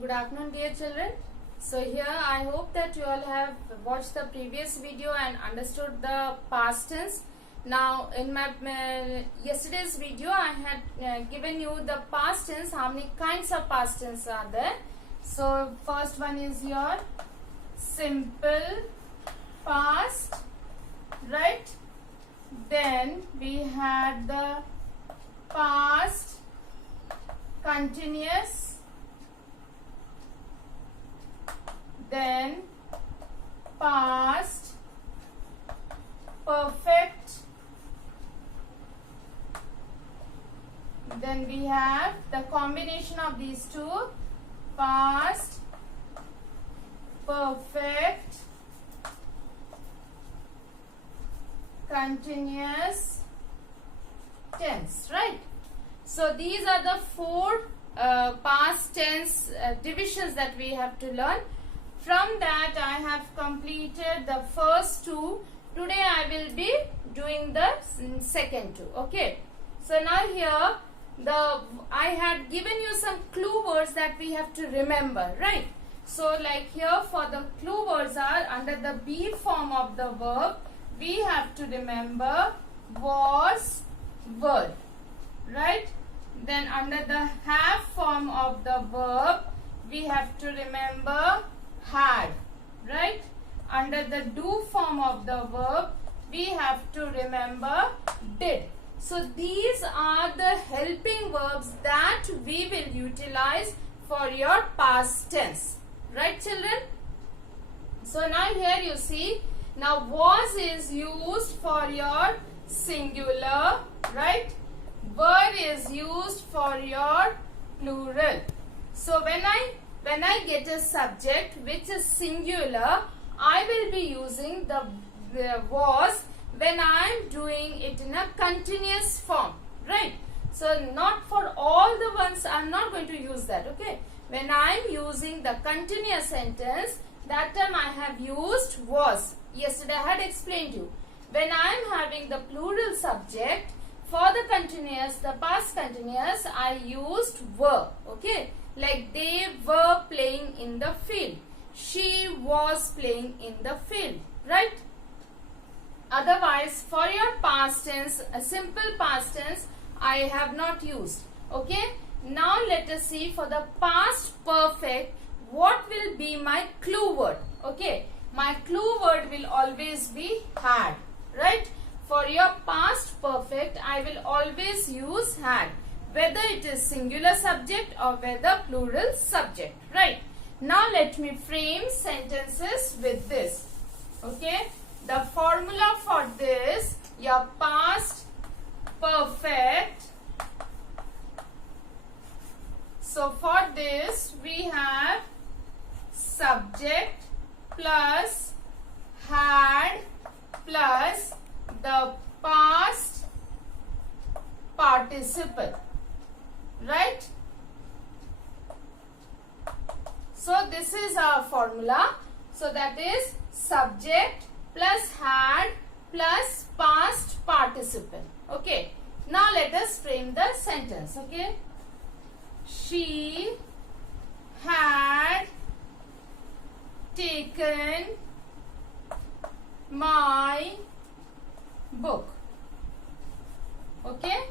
Good afternoon, dear children. So here I hope that you all have watched the previous video and understood the past tense. Now in my yesterday's video I had given you the past tense, how many kinds of past tense are there. So first one is your simple past, right? Then we had the past continuous, then past perfect, then we have the combination of these two, past perfect continuous tense, right? So these are the four past tense divisions that we have to learn. From that I have completed the first two. Today I will be doing the second two. Okay. So now here I had given you some clue words that we have to remember, right? So like here for the clue words are under the be form of the verb, we have to remember was, were, right? Then under the have form of the verb, we have to remember had, right? Under the do form of the verb, we have to remember did. So these are the helping verbs that we will utilize for your past tense, right children? So now here you see, now was is used for your singular, right? Were is used for your plural. So when I get a subject which is singular, I will be using the was when I am doing it in a continuous form, right? So not for all the ones, I am not going to use that, okay? When I am using the continuous sentence, that time I have used was. Yesterday I had explained you. When I am having the plural subject, for the continuous, the past continuous, I used were, okay? Like they were playing in the field. She was playing in the field, right? Otherwise, for your past tense, a simple past tense, I have not used, okay? Now let us see for the past perfect, what will be my clue word, okay? My clue word will always be had, right? For your past perfect, I will always use had, whether it is singular subject or whether plural subject, right? Now let me frame sentences with this, okay? The formula for this, your past perfect. So for this, we have subject plus had plus the past participle, right? So this is our formula. So that is subject plus had plus past participle, okay? Now let us frame the sentence, okay? She had taken my book, okay?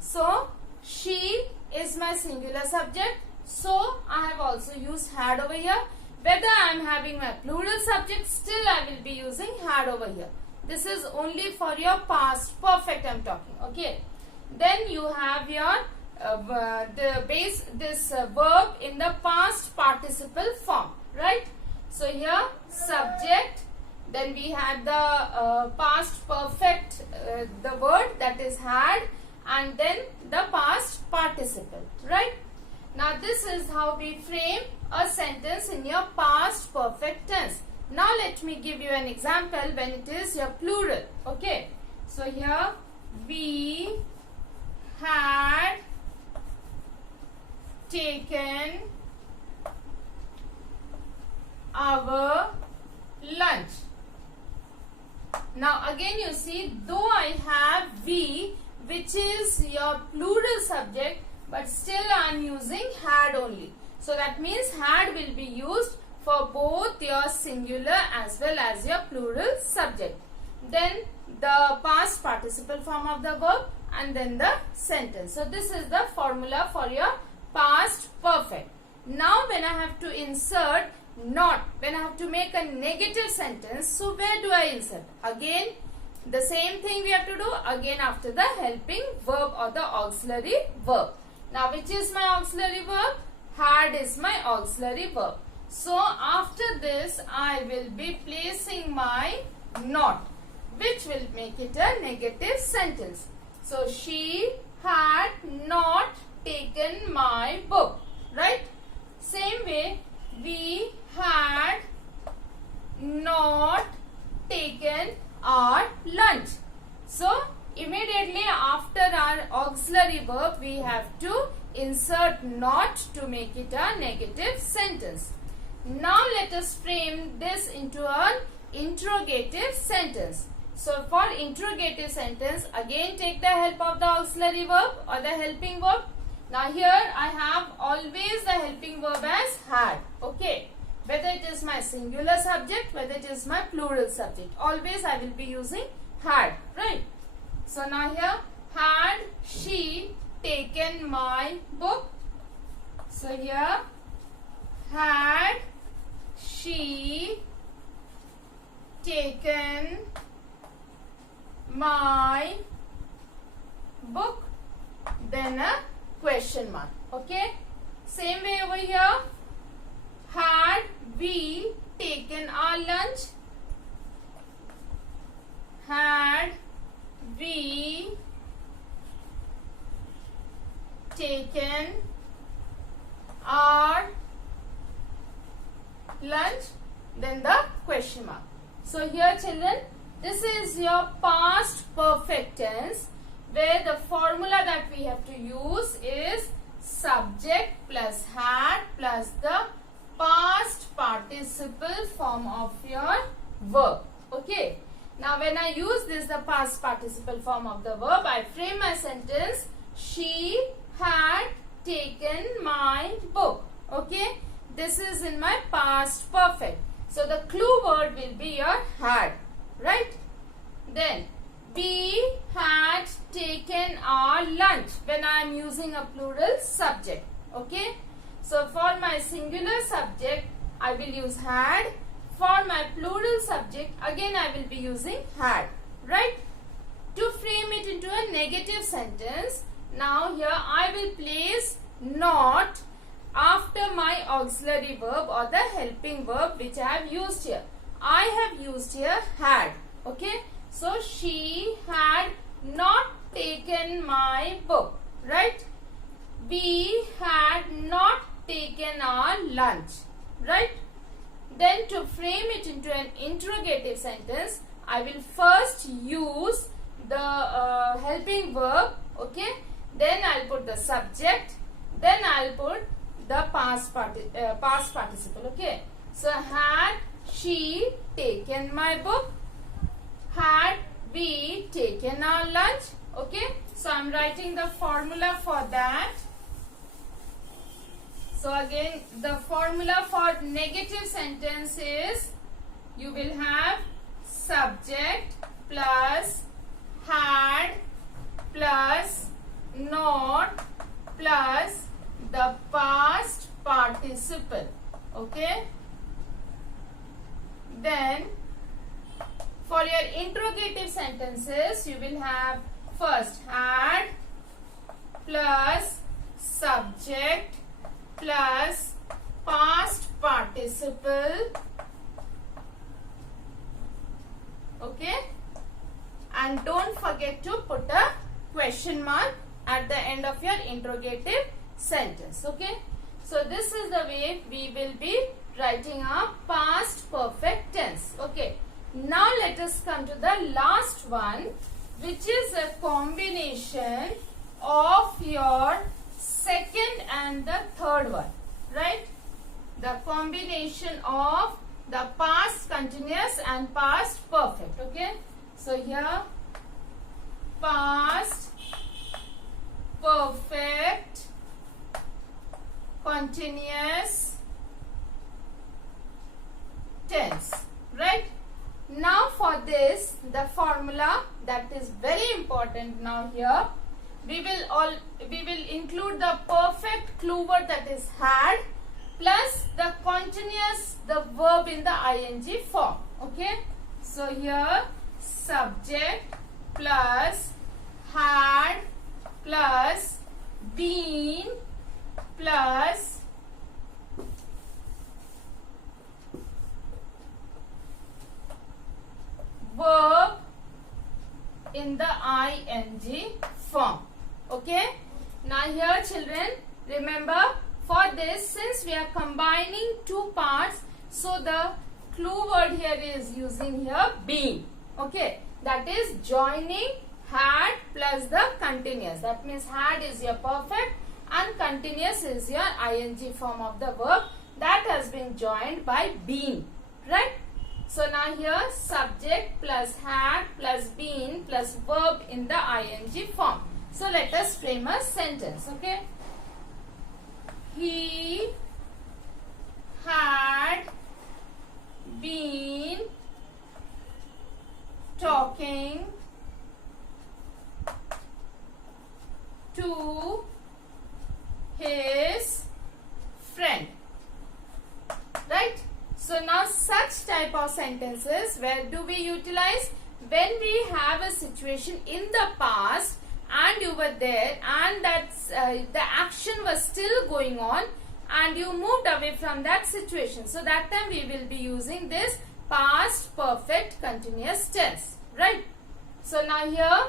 So she is my singular subject, so I have also used had over here. Whether I am having my plural subject, still I will be using had over here. This is only for your past perfect I am talking, okay? Then you have your verb in the past participle form, right? So here subject, then we had the past perfect, the word that is had, and then the past participle, right? Now this is how we frame a sentence in your past perfect tense. Now let me give you an example when it is your plural, okay? So here we had taken our lunch. Now again you see, though I have we, which is your plural subject, but still I am using had only. So that means had will be used for both your singular as well as your plural subject. Then the past participle form of the verb and then the sentence. So this is the formula for your past perfect. Now when I have to insert not, when I have to make a negative sentence, so where do I insert? Again the same thing we have to do again after the helping verb or the auxiliary verb. Now which is my auxiliary verb? Had is my auxiliary verb. So after this I will be placing my not, which will make it a negative sentence. So she had not taken my book, right? Same way, we had not taken our lunch. So immediately after our auxiliary verb we have to insert not to make it a negative sentence. Now let us frame this into an interrogative sentence. So for interrogative sentence, again take the help of the auxiliary verb or the helping verb. Now here I have always the helping verb as had. Okay. Whether it is my singular subject, whether it is my plural subject, always I will be using had, right? So now here, had she taken my book? So here, had she taken my book? Then a question mark, okay? Same way over here. Had we taken our lunch? Had we taken our lunch? Then the question mark. So here children, this is your past perfect tense where the formula that we have to use is subject plus had plus the past participle form of your verb. Okay. Now when I use this, the past participle form of the verb, I frame my sentence, she had taken my book. Okay. This is in my past perfect. So the clue word will be your had. Right. Then we had taken our lunch when I am using a plural subject. Okay. So for my singular subject, I will use had. For my plural subject, again I will be using had. Right? To frame it into a negative sentence, now here I will place not after my auxiliary verb or the helping verb which I have used here. I have used here had. Okay? So she had not taken my book. Right? We had not taken our lunch, right? Then to frame it into an interrogative sentence, I will first use the helping verb, okay? Then I'll put the subject, then I'll put the past participle, okay? So had she taken my book? Had we taken our lunch? Okay? So I'm writing the formula for that. So again, the formula for negative sentence is you will have subject plus had plus not plus the past participle. Okay. Then for your interrogative sentences, you will have first had plus subject plus past participle, okay, and don't forget to put a question mark at the end of your interrogative sentence. Okay, so this is the way we will be writing our past perfect tense. Okay, now let us come to the last one, which is a combination of your second and the third one, right? The combination of the past continuous and past perfect. Okay, so here past perfect continuous tense, right? Now for this, the formula that is very important now here, we will include the perfect clue word, that is had, plus the continuous, the verb in the ing form. Okay, so here subject plus had plus been plus verb in the ing form. Okay, now here children, remember, for this, since we are combining two parts, so the clue word here is using here been. Okay, that is joining had plus the continuous. That means had is your perfect and continuous is your ing form of the verb that has been joined by been, right? So now here subject plus had plus been plus verb in the ing form. So let us frame a sentence. Okay, he had been talking to his friend, right? So now such type of sentences, where do we utilize? When we have a situation in the past and you were there and that's the action was still going on and you moved away from that situation. So that time we will be using this past perfect continuous tense, right? So now here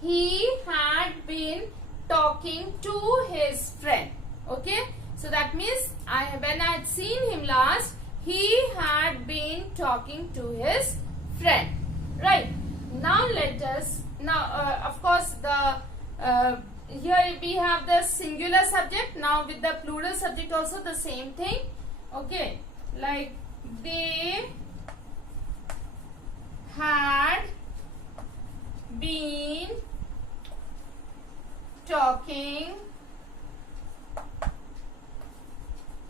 he had been talking to his friend. Okay, so that means when I had seen him last, he had been talking to his friend, right? Now let us, of course the here we have the singular subject. Now with the plural subject also the same thing. Okay, like they had been talking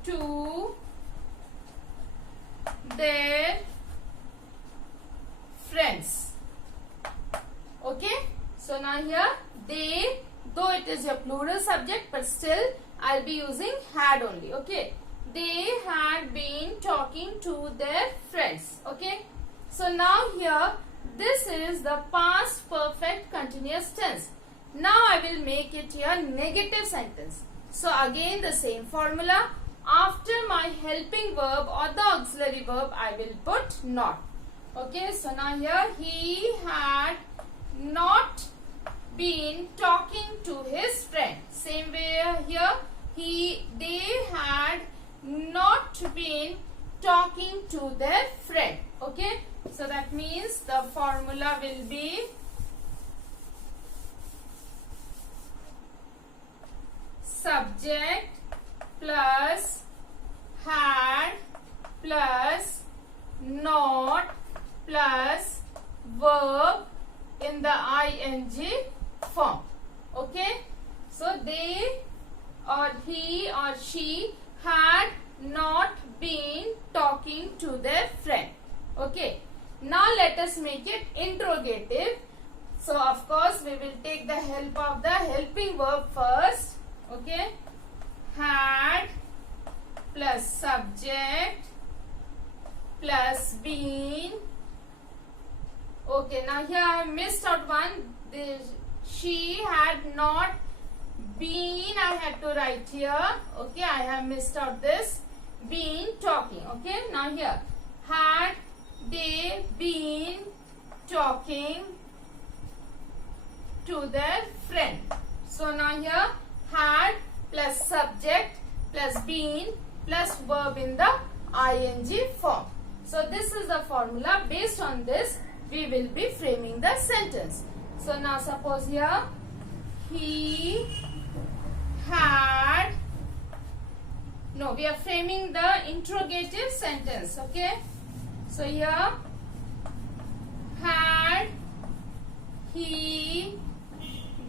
to their friends. Okay, so now here they, though it is your plural subject, but still I'll be using had only. Okay, they had been talking to their friends. Okay, so now here this is the past perfect continuous tense. Now I will make it here negative sentence. So again the same formula. After my helping verb or the auxiliary verb, I will put not. Okay, so now here he had not been talking to his friend. Same way here, they had not been talking to their friend. Okay, so that means the formula will be subject plus had plus not plus verb in the ing form. Okay, so they or he or she had not been talking to their friend. Okay, now let us make it interrogative. So of course we will take the help of the helping verb first. Okay, had plus subject plus been. Okay, now here I missed out one. She had not been, I had to write here. Okay, I have missed out this been talking. Okay, now here had they been talking to their friend. So now here had plus subject plus been plus verb in the ing form. So this is the formula. Based on this we will be framing the sentence. So now suppose here he had, no, we are framing the interrogative sentence. Okay, so here had he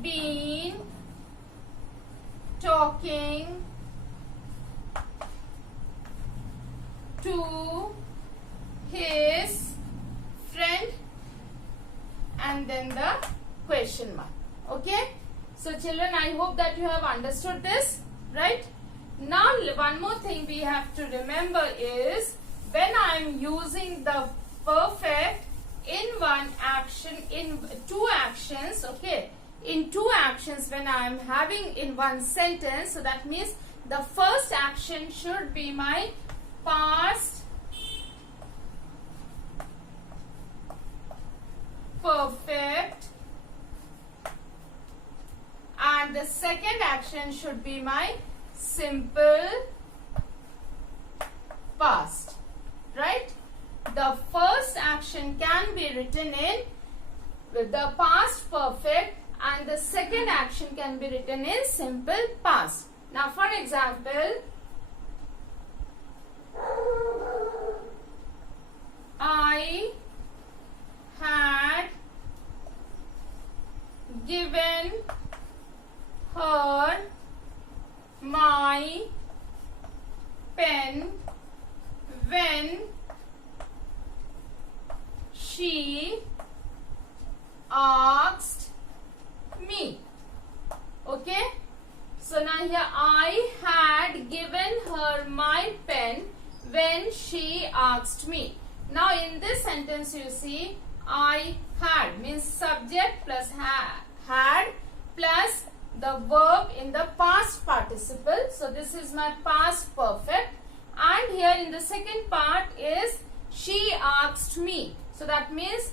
been talking to his friend, and then the question mark. Okay. So children, I hope that you have understood this, right? Now one more thing we have to remember is when I am using the perfect in one action, in two actions, okay, in two actions when I am having in one sentence, so that means the first action should be my past perfect and the second action should be my simple past, right? The first action can be written in the past perfect and the second action can be written in simple past. Now for example, I had given her my pen when she asked me. Okay. So now here I had given her my pen when she asked me. Now in this sentence you see I had means subject plus had plus the verb in the past participle. So this is my past perfect, and here in the second part is she asked me. So that means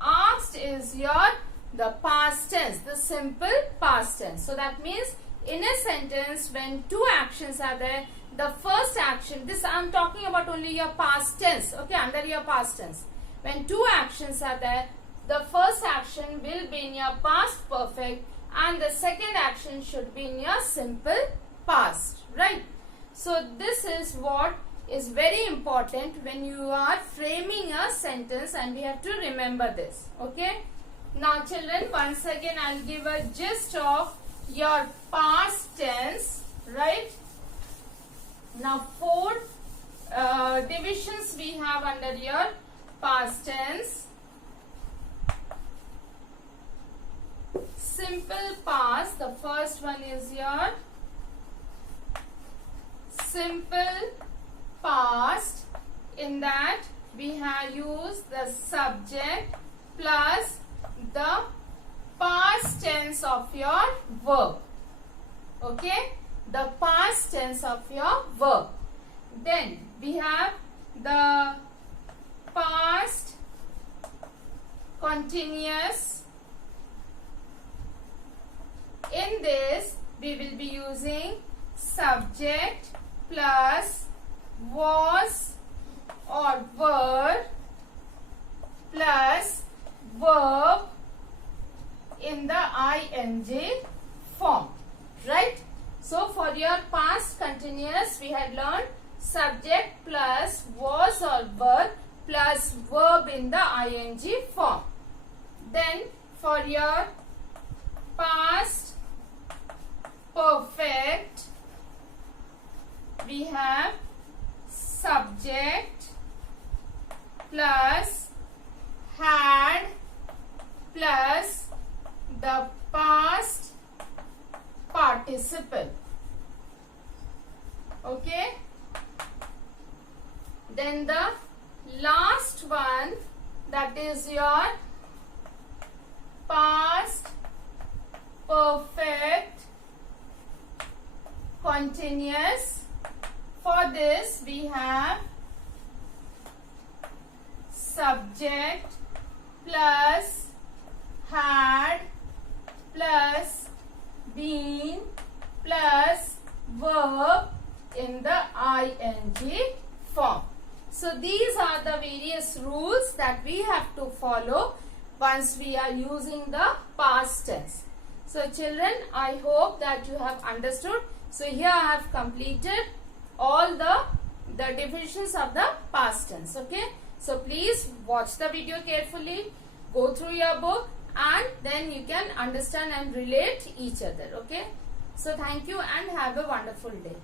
asked is your the past tense, the simple past tense. So that means in a sentence when two actions are there, the first action, this I am talking about only your past tense, okay, under your past tense. When two actions are there, the first action will be in your past perfect and the second action should be in your simple past, right? So this is what is very important when you are framing a sentence, and we have to remember this, okay? Now children, once again I'll give a gist of your past tense, right? Now four divisions we have under your past tense. Simple past, the first one is your simple past. In that we have used the subject plus the past tense of your verb, okay, the past tense of your verb. Then we have the past continuous. In this we will be using subject plus was or were plus verb in the ing form, right? So for your past continuous we had learned subject plus was or were plus verb in the ing form. Then for your past perfect we have subject plus had plus the past participle, okay. Then the last one, that is your past perfect continuous. For this we have subject plus had plus been plus verb in the ing form. So these are the various rules that we have to follow once we are using the past tense. So children, I hope that you have understood. So here I have completed all the divisions of the past tense, okay. So please watch the video carefully, go through your book, and then you can understand and relate each other, okay. So thank you and have a wonderful day.